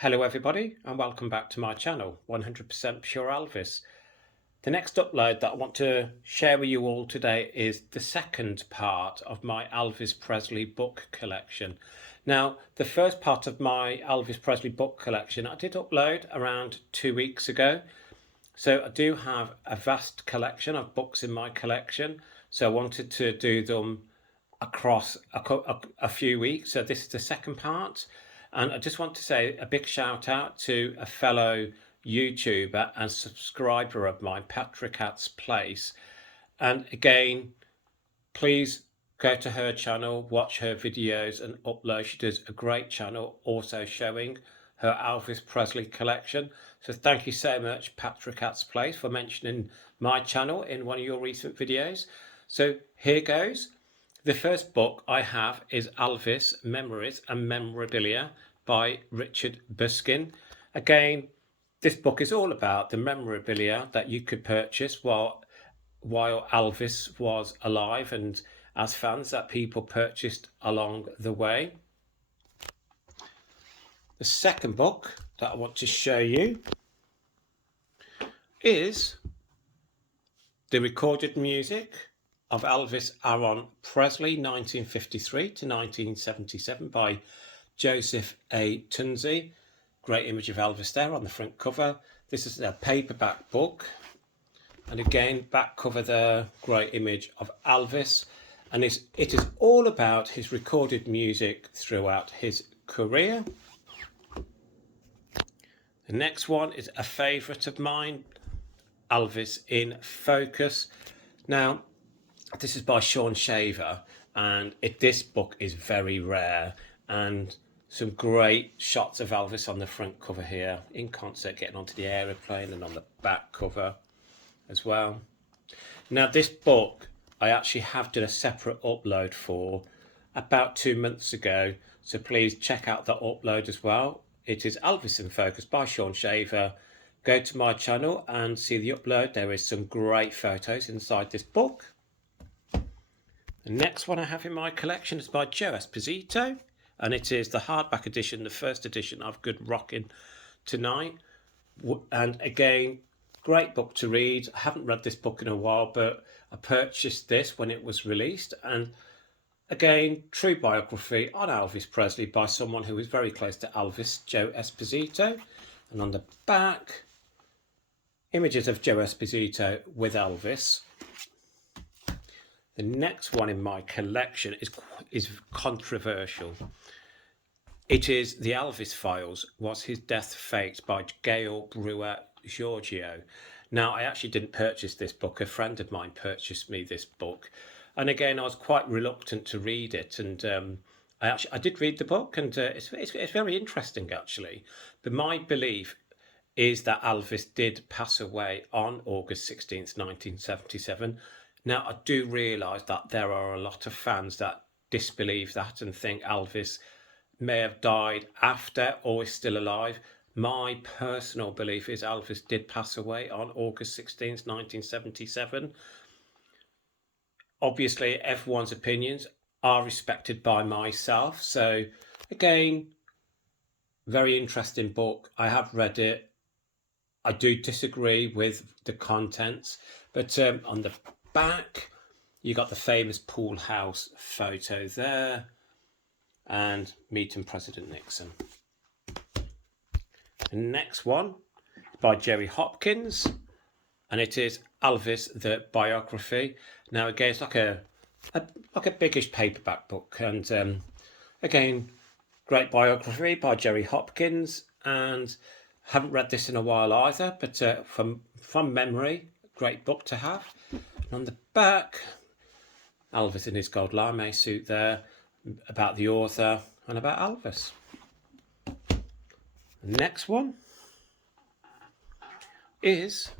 Hello everybody and welcome back to my channel 100% Pure Elvis. The next upload that I want to share with you all today is the second part of my Elvis Presley book collection. Now the first part of my Elvis Presley book collection I did upload around 2 weeks ago. So I do have a vast collection of books in my collection, so I wanted to do them across a few weeks. So this is the second part, and I just want to say a big shout out to a fellow YouTuber and subscriber of mine, Patrick At's Place. And again, please go to her channel, watch her videos and upload. She does a great channel also showing her Elvis Presley collection. So thank you so much, Patrick At's Place, for mentioning my channel in one of your recent videos. So here goes. The first book I have is Elvis Memories and Memorabilia by Richard Buskin. Again, this book is all about the memorabilia that you could purchase while Elvis was alive, and as fans that people purchased along the way. The second book that I want to show you is the recorded music of Elvis Aaron Presley, 1953 to 1977 by Joseph A. Tunzi. Great image of Elvis there on the front cover. This is a paperback book. And again, back cover there, great image of Elvis. And it is all about his recorded music throughout his career. The next one is a favourite of mine, Elvis in Focus. Now, this is by Sean Shaver, and this book is very rare, and some great shots of Elvis on the front cover here, in concert getting onto the aeroplane, and on the back cover as well. Now this book I actually have done a separate upload for about 2 months ago, so please check out that upload as well. It is Elvis in Focus by Sean Shaver. Go to my channel and see the upload. There is some great photos inside this book. The next one I have in my collection is by Joe Esposito, and it is the hardback edition, the first edition of Good Rockin' Tonight. And again, great book to read. I haven't read this book in a while, but I purchased this when it was released. And again, true biography on Elvis Presley by someone who is very close to Elvis, Joe Esposito. And on the back, images of Joe Esposito with Elvis. The next one in my collection is controversial. It is The Elvis Files, Was His Death Faked by Gail Brewer Giorgio. Now, I actually didn't purchase this book. A friend of mine purchased me this book. And again, I was quite reluctant to read it. And I did read the book, and it's very interesting, actually. But my belief is that Elvis did pass away on August 16th, 1977. Now, I do realise that there are a lot of fans that disbelieve that and think Elvis may have died after or is still alive. My personal belief is Elvis did pass away on August 16th, 1977. Obviously, everyone's opinions are respected by myself. So, again, very interesting book. I have read it. I do disagree with the contents, but on the back you got the famous pool house photo there and meeting President Nixon. The next one by Jerry Hopkins, and it is Elvis the Biography. Now again, it's like a biggish paperback book, and again, great biography by Jerry Hopkins. And haven't read this in a while either, but from memory, great book to have. And on the back, Elvis in his gold lame suit there, about the author and about Elvis. The next one is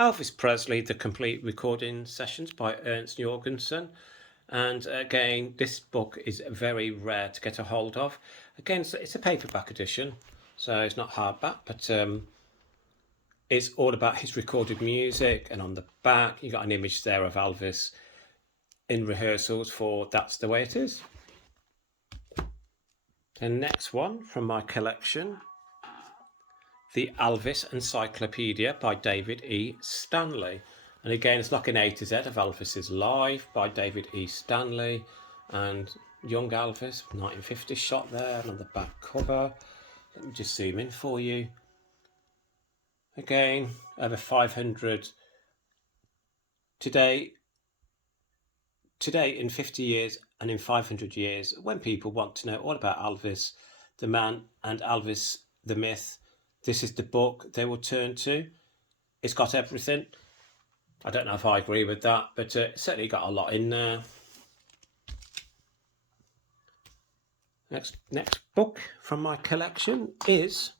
Elvis Presley, The Complete Recording Sessions by Ernst Jorgensen. And again, this book is very rare to get a hold of. Again, it's a paperback edition, so it's not hardback, but it's all about his recorded music. And on the back, you got an image there of Elvis in rehearsals for That's the Way It Is. The next one from my collection The Elvis Encyclopedia by David E. Stanley. And again, it's like an A to Z of Elvis's life by David E. Stanley. And young Elvis, 1950 shot there, and on the back cover. Let me just zoom in for you. Again, over 500 today in 50 years and in 500 years, when people want to know all about Elvis the man and Elvis the myth, this is the book they will turn to. It's got everything. I don't know if I agree with that, but it's certainly got a lot in there. Next book from my collection is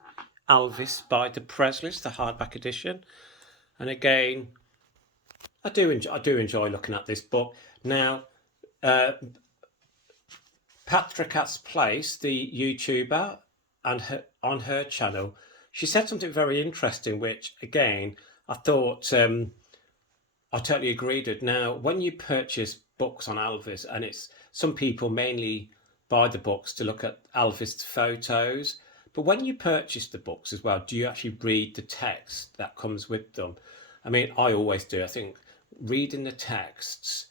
Elvis by the Presleys, the hardback edition. And again, I do enjoy looking at this book. Now, Patrick's Place, the YouTuber, and on her channel, she said something very interesting, which again I thought I totally agreed with. Now, when you purchase books on Elvis, and it's some people mainly buy the books to look at Elvis photos, but when you purchase the books as well, do you actually read the text that comes with them? I mean, I always do. I think reading the texts,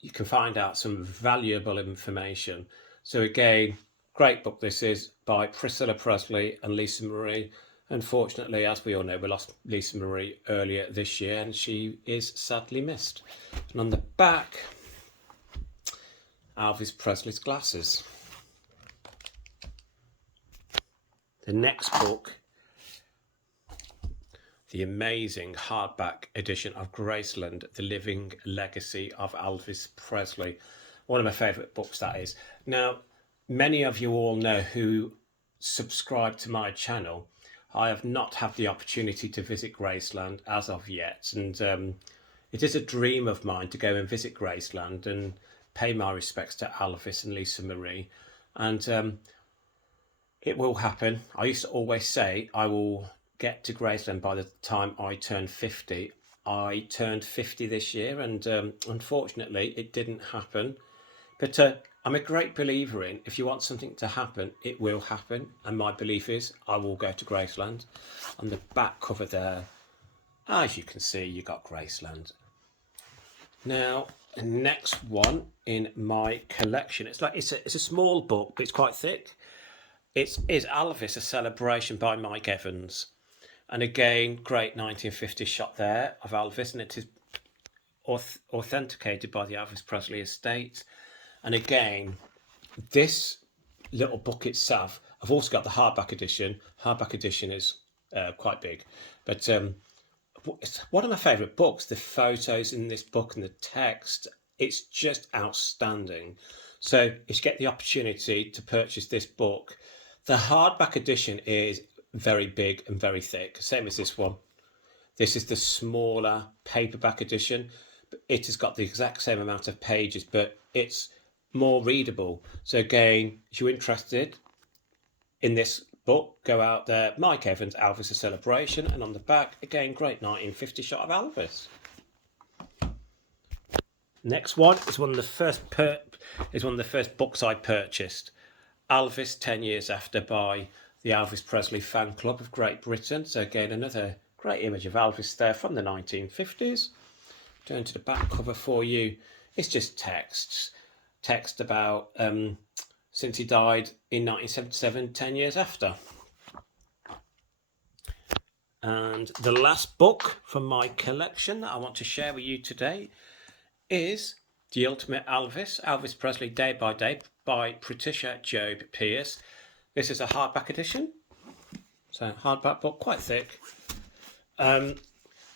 you can find out some valuable information. So again, great book this is by Priscilla Presley and Lisa Marie. Unfortunately, as we all know, we lost Lisa Marie earlier this year, and she is sadly missed. And on the back, Elvis Presley's glasses. The next book, the amazing hardback edition of Graceland, The Living Legacy of Elvis Presley. One of my favourite books, that is. Now, many of you all know who subscribe to my channel. I have not had the opportunity to visit Graceland as of yet, and it is a dream of mine to go and visit Graceland and pay my respects to Elvis and Lisa Marie, and it will happen. I used to always say I will get to Graceland by the time I turn 50. I turned 50 this year, and unfortunately it didn't happen, but I'm a great believer in, if you want something to happen, it will happen. And my belief is I will go to Graceland. On the back cover there, as you can see, you got Graceland. Now, the next one in my collection, it's a small book, but it's quite thick. It is Elvis, A Celebration by Mike Evans. And again, great 1950 shot there of Elvis, and it is authenticated by the Elvis Presley estate. And again, this little book itself, I've also got the hardback edition. Hardback edition is quite big, but it's one of my favourite books. The photos in this book and the text, it's just outstanding. So if you get the opportunity to purchase this book, the hardback edition is very big and very thick, same as this one. This is the smaller paperback edition. It has got the exact same amount of pages, but it's more readable. So again, if you're interested in this book, go out there. Mike Evans, Elvis, A Celebration, and on the back, again, great 1950 shot of Elvis. Next one is one of the first books I purchased. Elvis 10 Years After by the Elvis Presley Fan Club of Great Britain. So again, another great image of Elvis there from the 1950s. Turn to the back cover for you. It's just text about since he died in 1977, 10 years after. And the last book from my collection that I want to share with you today is The Ultimate Elvis, Elvis Presley Day by Day by Patricia Job Pierce. This is a hardback edition. So hardback book, quite thick. And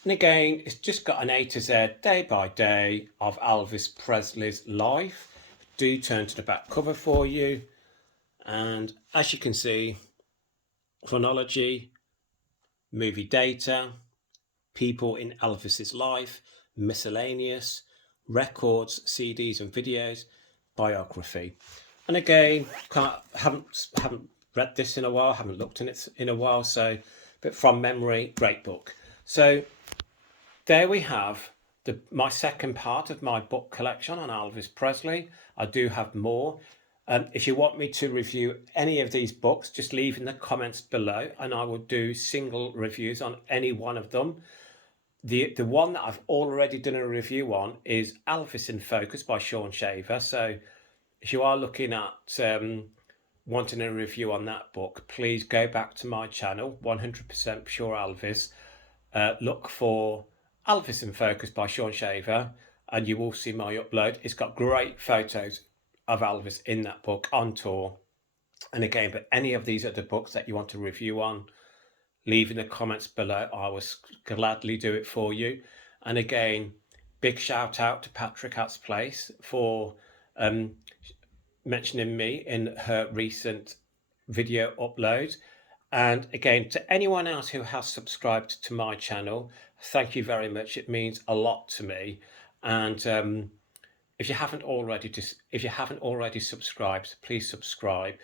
again, it's just got an A to Z, day by day of Elvis Presley's life. Do turn to the back cover for you. And as you can see, chronology, movie data, people in Elvis's life, miscellaneous, records, CDs and videos, biography. And again, haven't read this in a while, haven't looked in it in a while, so, but from memory, great book. So there we have my second part of my book collection on Elvis Presley. I do have more. If you want me to review any of these books, just leave in the comments below and I will do single reviews on any one of them. The one that I've already done a review on is Elvis in Focus by Sean Shaver. So if you are looking at wanting a review on that book, please go back to my channel, 100% Pure Elvis. Look for Elvis in Focus by Sean Shaver and you will see my upload. It's got great photos of Elvis in that book on tour. And again, but any of these other books that you want to review on, leave in the comments below. I will gladly do it for you. And again, big shout out to Patrick Hat's Place for mentioning me in her recent video upload. And again, to anyone else who has subscribed to my channel, thank you very much. It means a lot to me. And if you haven't already subscribed, please subscribe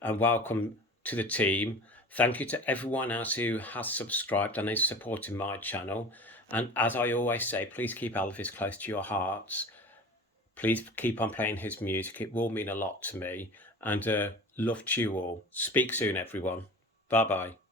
and welcome to the team. Thank you to everyone else who has subscribed and is supporting my channel. And as I always say, please keep Elvis close to your hearts. Please keep on playing his music. It will mean a lot to me. And love to you all. Speak soon, everyone. Bye-bye.